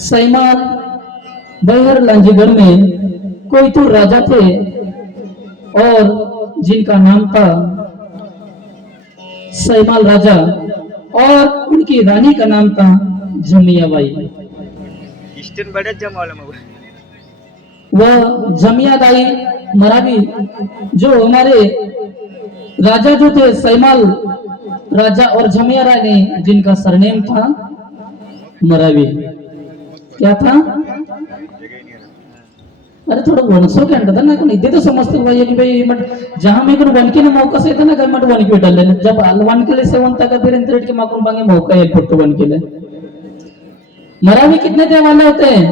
सैमाल बहर लांजीगढ़ में कोई तो राजा थे और जिनका नाम था सैमाल राजा और उनकी रानी का नाम था जमियाबाई। वह जमियाबाई मरावी जो हमारे राजा जो थे सैमाल राजा और जमिया रानी जिनका सरनेम था मरावी। क्या था? अरे थोड़ा वनसो क्या अंटा था ना कोई इतने तो समझते भाई कि भाई मत जहां में कोई वन के ना मौका से था ना घर मत वन के डाल लेने जब वन के लिए सेवन तक फिर इंटरनेट के माकूम बांगे मौका है फोटो वन के लिए। मरावी कितने थे वाले होते हैं?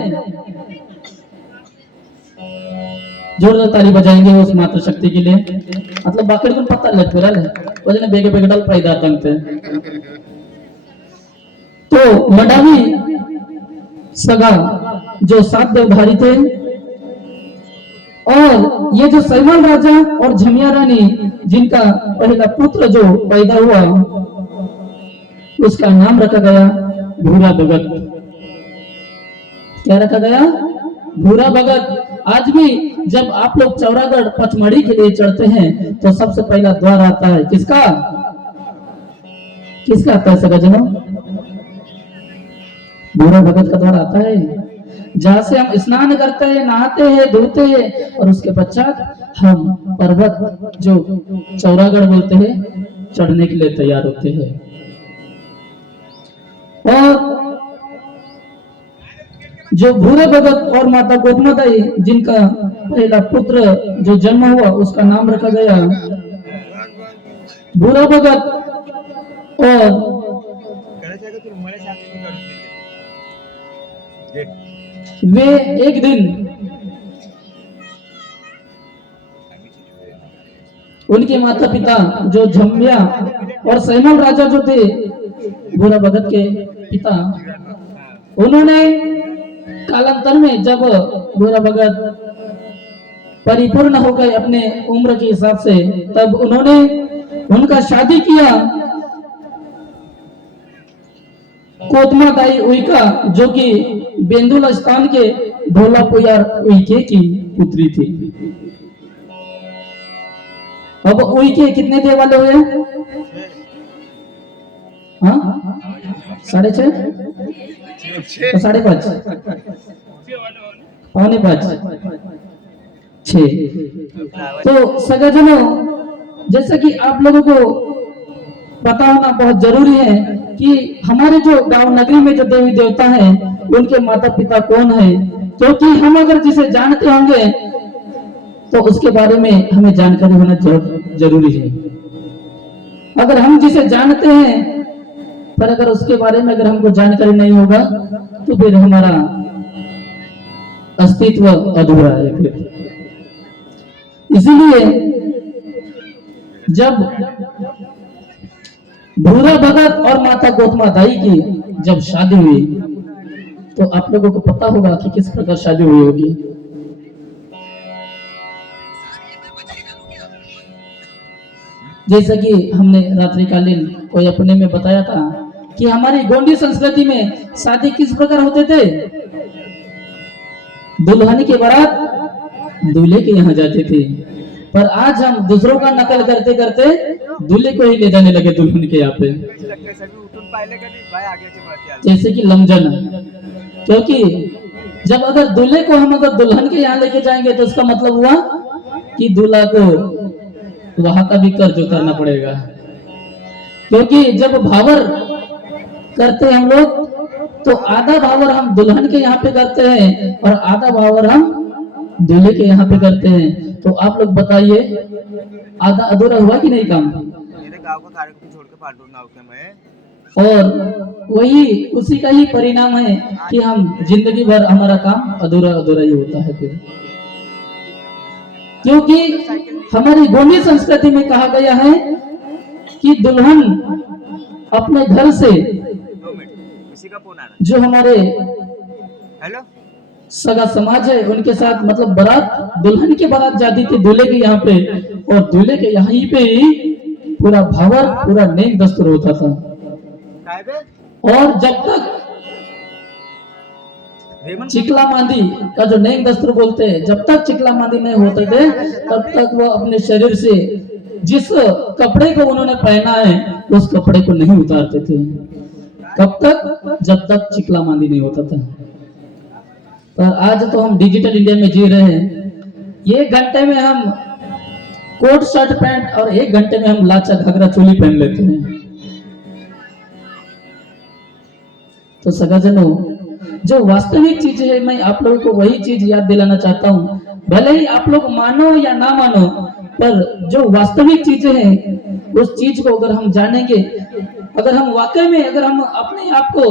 जोरदार ताली बजाएंगे उस मातृ शक्ति के लिए। मतलब बाकी को पता लग पा रहा है वजह बेगे बेगे डाल फायदा तंगते। तो मडावी सगा जो 7 देवधारी थे और ये जो सैमाल राजा और झमिया रानी जिनका पहला पुत्र जो पैदा हुआ उसका नाम रखा गया भूरा भगत। क्या रखा गया? भूरा भगत। आज भी जब आप लोग चौरागढ़ पचमढ़ी के लिए चढ़ते हैं तो सबसे पहला द्वार आता है किसका? किसका आता है सगाजनों? भूरा भगत का द्वार आता है जहां से हम स्नान करते हैं, नहाते हैं, धोते हैं और उसके पश्चात हम पर्वत जो चौरागढ़ बोलते हैं चढ़ने के लिए तैयार होते हैं। और जो भूरे भगत और माता गोदमादाई जिनका पहला पुत्र जो जन्म हुआ उसका नाम रखा गया भूरा भगत। और वे एक दिन उनके माता पिता जो झम्बिया और सैमाल राजा जो थे भूरा भगत के पिता उन्होंने कालांतर में जब भूरा भगत परिपूर्ण हो गए अपने उम्र के हिसाब से तब उन्होंने उनका शादी किया कोदमादाई उइका जो कि बेंदुल स्थान के ढोला पुयार उइके की पुत्री थी। अब उइके कितने दे वाले हुए? हाँ 6.5 तो 5.5 5.5 6। तो सगाजनों जैसा कि आप लोगों को पता होना बहुत जरूरी है कि हमारे जो गांव नगरी में जो देवी देवता हैं उनके माता पिता कौन है, क्योंकि हम अगर जिसे जानते होंगे तो उसके बारे में हमें जानकारी होना जरूरी है। अगर हम जिसे जानते हैं पर अगर उसके बारे में अगर हमको जानकारी नहीं होगा तो फिर हमारा अस्तित्व अधूरा है। फिर इसीलिए जब भूरा भगत और माता गोदमादाई की जब शादी हुई तो आप लोगों को पता होगा कि किस प्रकार शादी हुई होगी। जैसा कि हमने रात्रिकालीन कोई अपने में बताया था कि हमारी गोंडी संस्कृति में शादी किस प्रकार होते थे। दुल्हन की बारात दूल्हे के यहाँ जाते थे, पर आज हम दूसरों का नकल करते करते दूल्हे को ही ले जाने लगे दुल्हन के यहाँ पे। जैसे कि लमजन, क्योंकि जब अगर दूल्हे को हम अगर दुल्हन के यहाँ लेके जाएंगे तो उसका मतलब हुआ कि दूल्हा को वहां का भी कर्ज उतारना पड़ेगा, क्योंकि जब भावर करते हम लोग तो आधा भावर हम दुल्हन के यहाँ पे करते हैं और आधा भावर हम दूल्हे के यहाँ पे करते हैं। तो आप लोग बताइए आधा अधूरा हुआ कि नहीं काम? मेरे गांव का कार्यक्रम छोड़ के पांडुर गांव के मैं और वही उसी का ही परिणाम है कि हम जिंदगी भर हमारा काम अधूरा अधूरा ही होता है फिर, क्योंकि हमारी गोंडी संस्कृति में कहा गया है कि दुल्हन अपने घर से जो हमारे हेलो सगा समाज है उनके साथ मतलब बारात दुल्हन की बारात जाती थी दूल्हे के यहाँ पे, और दूल्हे के यहीं पे ही पूरा भावर पूरा नेक दस्तूर होता था। और जब तक चिकला मांदी का जो नेम दस्तूर बोलते हैं, जब तक चिकला मांदी नहीं होते थे तब तक वो अपने शरीर से जिस कपड़े को उन्होंने पहना है उस कपड़े को नहीं उतारते थे। कब तक? जब तक चिकला मांदी नहीं होता था। पर आज तो हम डिजिटल इंडिया में जी रहे हैं। 1 घंटे में हम कोट शर्ट पैंट और 1 घंटे में हम लाचा घाघरा चोली पहन लेते हैं। तो सगाजनों, जो वास्तविक चीज है मैं आप लोगों को वही चीज याद दिलाना चाहता हूँ। भले ही आप लोग मानो या ना मानो, पर जो वास्तविक चीजें हैं उस चीज को अगर हम जानेंगे, अगर हम वाकई में अगर हम अपने आप को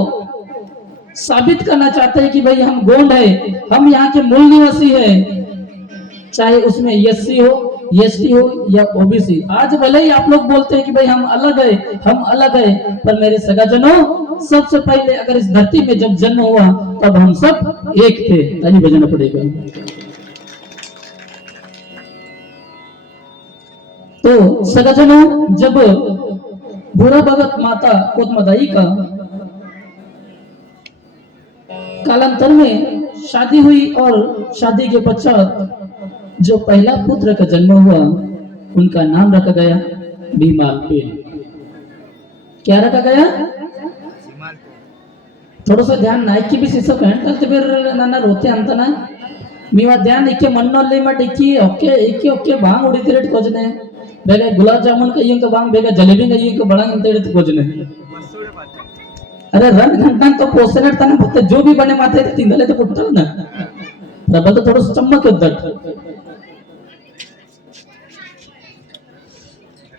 साबित करना चाहते हैं कि भाई हम गोंड है, हम यहाँ के मूल निवासी हैं, चाहे उसमें एससी हो, एसटी हो या ओबीसी। आज भले ही आप लोग बोलते हैं कि भाई हम अलग है, हम अलग है, पर मेरे सगाजनों, सबसे पहले अगर इस धरती में जब जन्म हुआ तब हम सब एक थे। ताली बजाना पड़ेगा। तो सगाजनों, जब बुरा भगत माता कोतमदाई का कालांतर में शादी हुई और शादी के पश्चात जो पहला पुत्र का जन्म हुआ उनका नाम रखा गया भीमालपेन। क्या रखा गया? थोड़ा सा ध्यान नाइक की भी शिशो कहते फिर नाना रोते अंत ना मीवा ध्यान इके मन्नोल्ली मट इके बांग उड़ी तिरट खोजने बेगा गुलाब जामुन का ये का बांग बेगा जलेबी का ये का बड़ा इंतेड़ खोजने। अरे रन घंटा तो पोसेनेट तना भुत्ते जो भी बने माथे तिंगले तो पुट्टल ना रबल तो थोड़ा चमक उद्धट।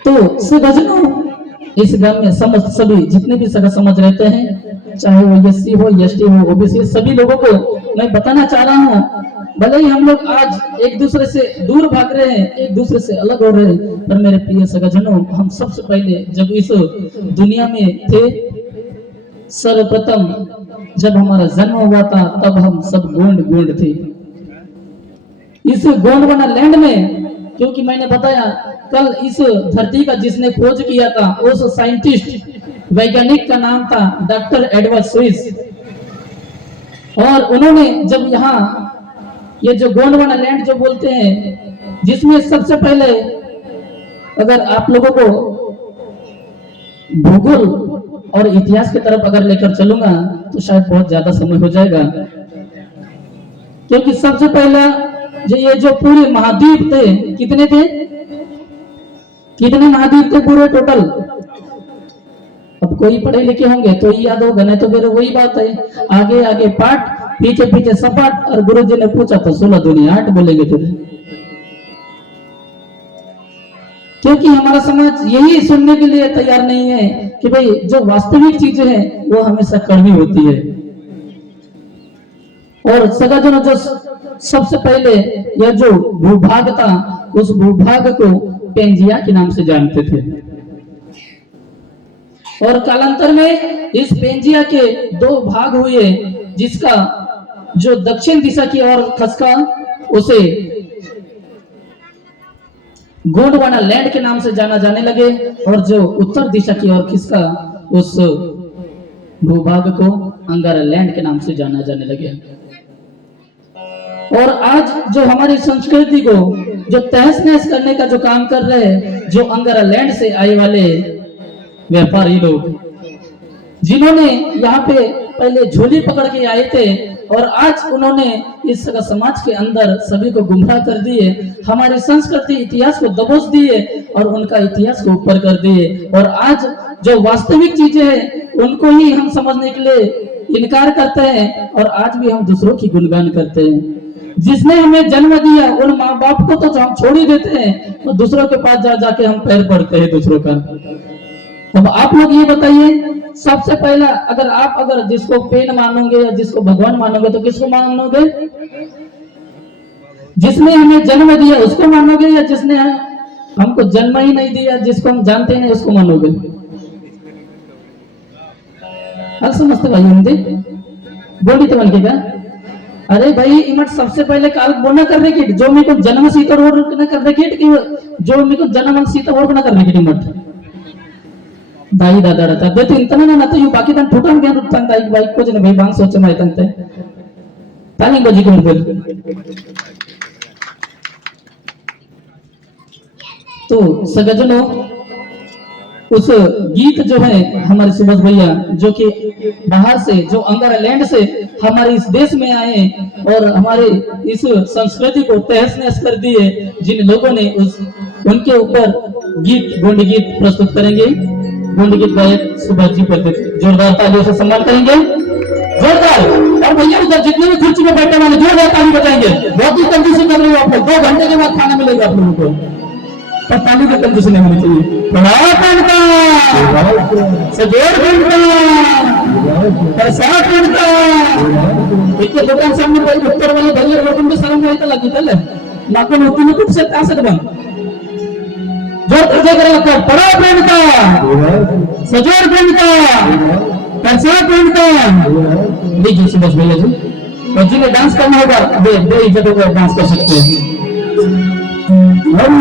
तो सगाजनों, इस गांव में समस्त सभी जितने भी सगा समझ रहते हैं, चाहे वो एससी हो, एसटी हो, ओबीसी, सभी लोगों को मैं बताना चाह रहा हूँ, भले ही हम लोग आज एक दूसरे से दूर भाग रहे हैं, एक दूसरे से अलग हो रहे हैं, पर मेरे प्रिय सगाजनों, हम सबसे पहले जब इस दुनिया में थे, सर्वप्रथम जब हमारा जन्म हुआ था तब हम सब गोंड थे। इस गोंडवाना लैंड में, क्योंकि मैंने बताया कल इस धरती का जिसने खोज किया था उस साइंटिस्ट वैज्ञानिक का नाम था डॉक्टर एडवर्ड स्विस। और उन्होंने जब यहाँ ये जो गोंडवाना लैंड जो बोलते हैं, जिसमें सबसे पहले अगर आप लोगों को भूगोल और इतिहास की तरफ अगर लेकर चलूंगा तो शायद बहुत ज्यादा समय हो जाएगा, क्योंकि सबसे पहला जो ये जो पूरे महाद्वीप थे, कितने थे? कितने महाद्वीप थे पूरे टोटल? अब कोई पढ़े लिखे होंगे तो याद होगा, नहीं तो फिर वही बात है, आगे आगे पाठ पीछे पीछे सपाट। और गुरुजी ने पूछा तो 16 दूनी 8 बोलेंगे फिर, क्योंकि हमारा समाज यही सुनने के लिए तैयार नहीं है कि भाई जो वास्तविक चीजें हैं वो हमेशा कड़वी होती है। और सगाजनों, जो सबसे पहले यह जो भूभाग था उस भूभाग को पेंजिया के नाम से जानते थे, और कालांतर में इस पेंजिया के 2 भाग हुए, जिसका जो दक्षिण दिशा की ओर खसका उसे गोंडवाना लैंड के नाम से जाना जाने लगे, और जो उत्तर दिशा की ओर खिसका उस भूभाग को अंगारा लैंड के नाम से जाना जाने लगे। और आज जो हमारी संस्कृति को जो तहस नहस करने का जो काम कर रहे हैं, जो अंगारा लैंड से आए वाले व्यापारी लोग, जिन्होंने यहाँ पे पहले झोली पकड़ के आए थे और आज उन्होंने इस समाज के अंदर सभी को गुमराह कर दिए, हमारी संस्कृति इतिहास को दबोच दिए और उनका इतिहास को ऊपर कर दिए। और आज जो वास्तविक चीजें हैं उनको ही हम समझने के लिए इनकार करते हैं, और आज भी हम दूसरों की गुणगान करते हैं। जिसने हमें जन्म दिया उन माँ बाप को तो हम छोड़ ही देते हैं, तो दूसरों के पास जा जाके हम पैर पड़ते हैं दूसरों का। अब आप लोग ये बताइए, सबसे पहला अगर जिसको पेन मानोगे या जिसको भगवान मानोगे तो किसको मानोगे? जिसने हमें जन्म दिया उसको मानोगे, या जिसने हमको जन्म ही नहीं दिया, जिसको हम जानते नहीं उसको मानोगे? हल समझते भाई, हिंदी बोली तो बनके क्या? अरे भाई इमट सबसे पहले काल बोना कर रहे कि जो मेरे को जन्म सीता और न कर रहे कि जो मेरे को जन्म सीता और न कर रहे कि इमट दाई दादा रहता दे तो इतना ना तो यू बाकी तन ठुटन गया रुकता दाई भाई को जने भाई बांग सोचे माय तंते ताली बजी को बोल। तो सगजनों उस गीत जो है हमारे सुभाष भैया जो कि बाहर से जो अंगारा लैंड से हमारे इस देश में आए और हमारे इस संस्कृति को तहस नहस कर दिए, जिन लोगों ने उनके ऊपर गीत गोंडी गीत प्रस्तुत करेंगे। गोंडी गीत गायक सुभाष जी पर जोरदार तालियों से सम्मान करेंगे, जोरदार। और भैया उधर जितने भी कुर्सी में बैठे वाले जोरदार ताली बजाएंगे। बहुत ही कंजूसी कर रहे हो आप लोग, 2 घंटे के बाद खाना मिलेगा आप लोगों को, पर ताली की कंजूसी नहीं होनी चाहिए। इतके दुकान सामने उत्तर वाले भैया रोड पे सलाम करायला लागतील लाखों होती खूप से असत बन जोर तुझे करायला का पडा प्रेम का सजोर प्रेम का कैसा प्रेम का लीजिए सुभाष भैया जी। और जिन्हें डांस करना होगा बे इज्जत होगा डांस कर सकते हैं। हम